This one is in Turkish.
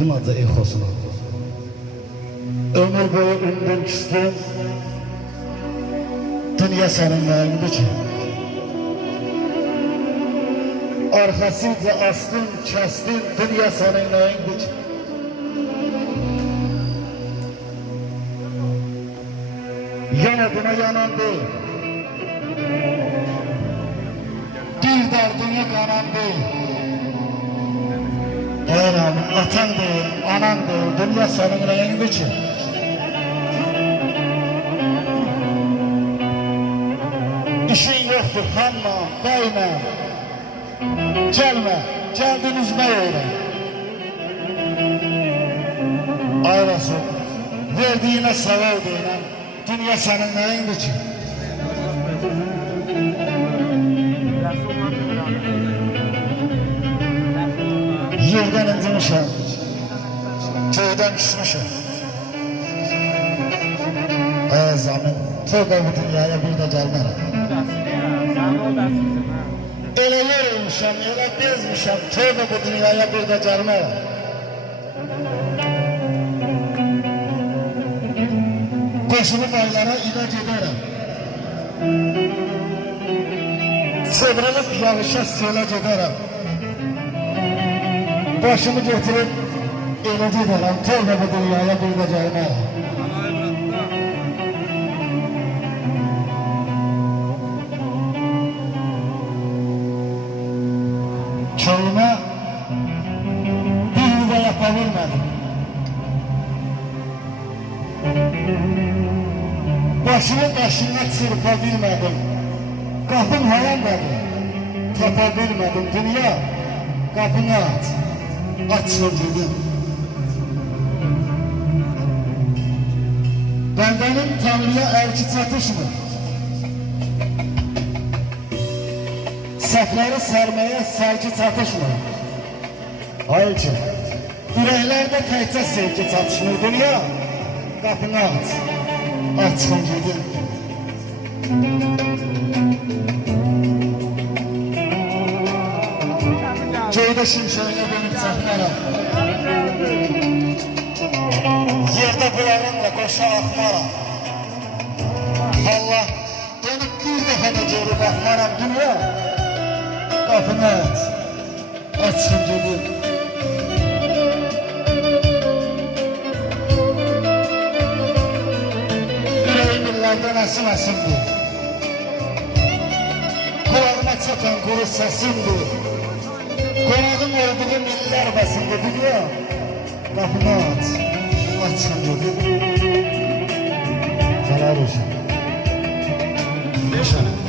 Bunca ehosuna. Ömür boyu ümdün küstüm. Dünya senin neyindi ki? Arkasıyla astın, kestin, dünya senin neyindi ki? Yanadına yanan değil. Bir derdine kanan değil. Bayramın atan değil, anan değil, dünya senin neyindi ki? İşin yoktur hanla, beyne. Gelme, geldiniz ne öyle? Ayrası, verdiğine sever deyinən, dünya senin neyindi ki? Yerden indirmişəm, köyden küsmüşəm. Ay zamin, tövbe bu dünyaya bir de gelmərəm. Elə yer olmuşam, elə bezmişəm, tövbe bu dünyaya bir de gelmərəm. Başımı baylara ile giderim. Çevrilip yağışa söyle giderim. Başımı getirip ile giderim. Tövbe bu dünyaya bir de gelmeyim. Köyüme bir yuva yapabilmedim. Başımın başına çırpabilmedim. Kapım hayandadır. Tapabilmedim. Dünya kapını aç. Açın dedim. Bendenin Tanrı'ya elçi çatışmır. Safları sermeye sergi çatışmır. Hayır ki. Yüreklerde təkcə sevgi çatışmır. Dünya kapını aç. Açın dedim. Köyde şimşeğine dönüp çatmaram. Yerde bularımla koşa akmaram. Allah dönüp bir defa da geri bakmaram. Dünya kapını aç. Açın dedim. Əsim-əsimdir. Kulağıma çatan quru səsimdir. Qonağım olduğum illər bəsindir. Dünya qapını aç. Açın dedim. Salar olsun. Yaşa.